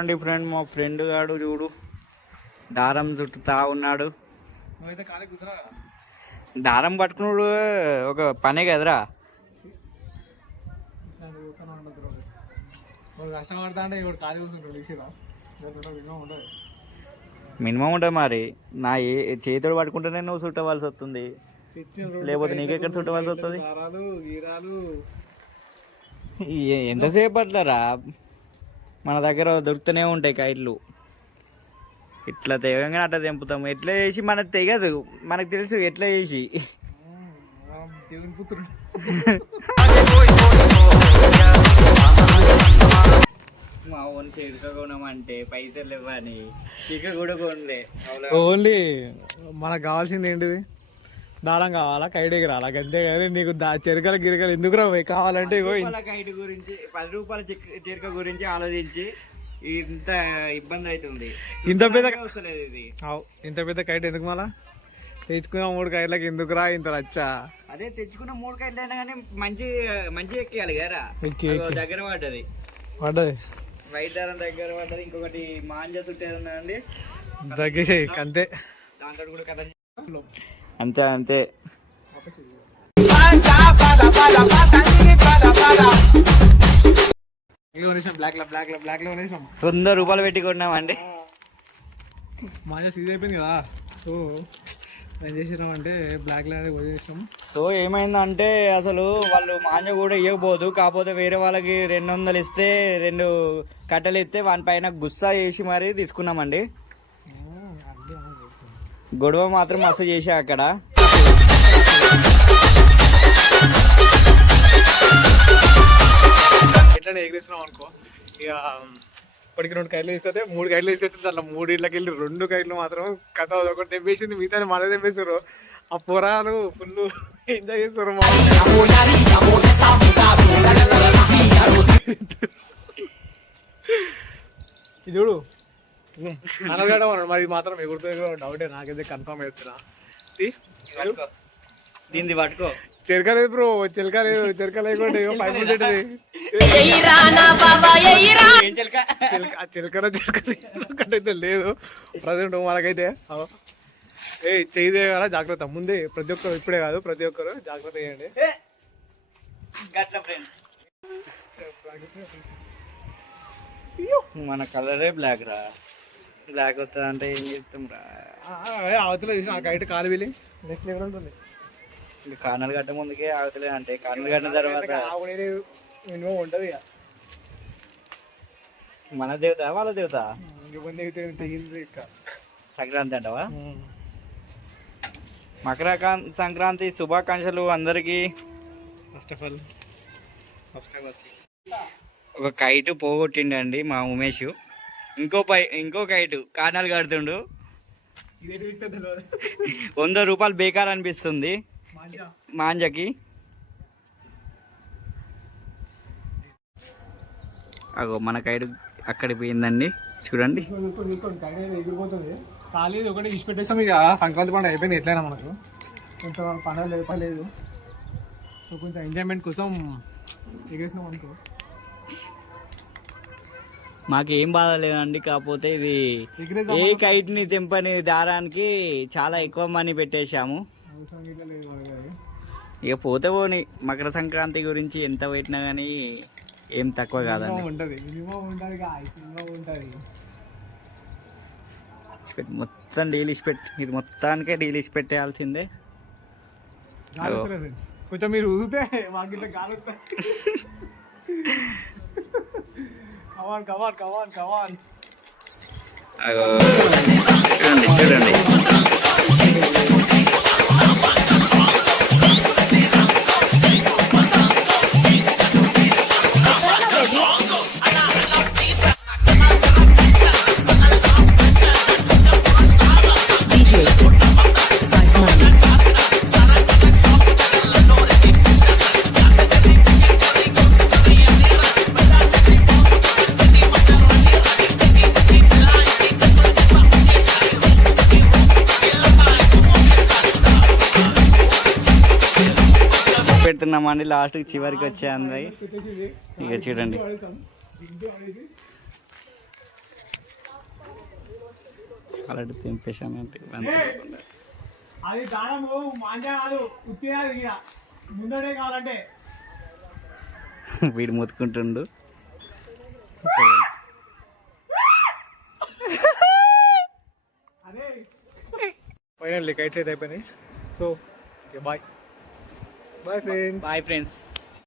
అండి ఫ్రెండ్, మా ఫ్రెండ్ గాడు చూడు దారం చుట్టుతా ఉన్నాడు. దారం పట్టుకున్నాడు ఒక పనే కదరా. మినిమం ఉంటుంది మరి. నా చేతుడు పట్టుకుంటేనే నువ్వు చుట్టవలసి వస్తుంది, లేకపోతే నీకెక్కడ చుట్టవలసి వస్తుంది? ఎంతసేపు అట్లరా, మన దగ్గర దొరుకుతూనే ఉంటాయి కైట్లు. ఇట్లా తెగంగా అట్లా తెంపుతాము. ఎట్లా చేసి మనకు తెగదు, మనకు తెలుసు ఎట్లా చేసి. మా ఓన్ చెడుక కొనమంటే పైసలు ఇవ్వని చిక్క కూడా కొనలే. ఓన్లీ మనకు కావాల్సింది ఏంటిది? దారం కావాలా, కైడికి రాలా, అంతే కానీ నీకు చెరకల గిరకలు ఎందుకు రావు కావాలంటే. కైట్ గురించి 10 రూపాయల చెరక గురించి ఆలోచించి ఇంత ఇబ్బంది అవుతుంది. ఇంత పెద్ద వస్తలేదు ఇది. ఇంత పెద్ద కైట్ ఎందుకు? మళ్ళా తెచ్చుకున్న 3 కైట్లకి ఎందుకురా ఇంత రచ్చా? అదే తెచ్చుకున్న 3 కైట్లు అయినా కానీ మంచి ఎక్కేయాలి కదా. దగ్గర పడ్డది వైట్ దారం దగ్గర పడ్డది. ఇంకొకటి మాంజ చుట్టేది ఉన్నదండి, తగ్గేసేయి అంతే. దాంతో కూడా కథ అంతే అంతే. 100 రూపాయలు పెట్టి కొన్నామండి. మాంజా సీజ్ అయిపోయింది కదా, సో ఏం చేసినామంటే బ్లాక్ లో వదిలేసినాం. సో ఏమైందంటే అసలు వాళ్ళు మాంజ కూడా ఇవ్వకపోదు, కాకపోతే వేరే వాళ్ళకి 200 ఇస్తే 2 కట్టెలు ఇస్తే వాని పైన గుస్సా చేసి మరీ తీసుకున్నామండి. గొడవ మాత్రం మస్తు చేసా అక్కడ. ఎట్లా ఎగిరిస్తున్నాం అనుకో, ఇక ఇప్పటికి 2 కైట్లు తీసుకొస్తే 3 కైట్లు తీసుకొచ్చి దాంట్లో 3 ఇళ్ళకి వెళ్ళి 2 కైట్లు మాత్రం కథ ఒకటి తెంపేసింది, మిగతా మన తెంపేస్తారు. ఆ పొరాలు ఫుల్ ఎంజాయ్ చేస్తారు. చూడు అనగడ మరి మాత్రం ఎగురుతుంది డౌటే, నాకైతే కన్ఫర్మ్ అవుతున్నా. దీన్ని పట్టుకో. చెరకలేదు బ్రో, చెరక లేకుండా చిలకరైతే లేదు ప్రజెంట్ మనకైతే. చేయదే కదా జాగ్రత్త, ముందే ప్రతి ఒక్కరు, ఇప్పుడే కాదు ప్రతి ఒక్కరు జాగ్రత్త చేయండి. మన కలరే బ్లాక్ రా. బ్లాక్ వస్తుంది అంటే ఏం చేస్తాం రా. అవతల చూసిన ఆ కైట్ కాలు వెళ్ళి నెక్స్ట్ లెవెల్ ఉంటుంది. కార్నర్ గట్ట ముందుకే ఆగుతలేదు అంటే కార్నర్ గట్టిన తర్వాత మినిమం ఉంటుంది. మన దేవత వాళ్ళ దేవత సంక్రాంతి అంటవా? మకర సంక్రాంతి శుభాకాంక్షలు అందరికి. First of all subscribers. ఒక కైటు పోగొట్టిండండి మా ఉమేష్. ఇంకో కైటు కార్నర్ కడుతుండు. 100 రూపాయలు బేకార్ అనిపిస్తుంది మాంజకి. అగో మన కైడు అక్కడికి పోయిందండి, చూడండి. ఖాళీ ఒకటి ఇచ్చి పెట్టేస్తాం. ఇక సంక్రాంతి పండుగ అయిపోయింది ఎట్లయినా మనకు, కొంత పండుగ లేపలేదు. సో కొంచెం ఎంజాయ్మెంట్ కోసం ఎగేసినాం అనుకో. మాకేం బాధ లేదండి, కాకపోతే ఇది ఏ కైట్ని తెంపని దారానికి చాలా ఎక్కువ మనీ పెట్టేశాము. ఇక పోతే పోని, మకర సంక్రాంతి గురించి ఎంత పెట్టినా కానీ ఏం తక్కువ కాదండి. మొత్తం డీల్ ఇచ్చి పెట్టి, ఇది మొత్తానికే డీల్ ఇచ్చి పెట్టేయాల్సిందే. కొంచెం మీరు ఊదితే మాకు ఇట్లా గాలి. కమాన్ చూడండి. పెడుతున్నామండి లాస్ట్ చివరికి వచ్చే అందరి. ఇక చూడండి ఆల్రెడీ తెంపేశానంటే అది దారము మాంజా కాదు ఉత్తినాది ఇక ముందడే కావాలంటే వీడు మొత్తుకుంటుండు. అదే ఫైనల్లీ కైట్స్ అయితే అయిపోయినాయి. So bye bye friends. Bye friends.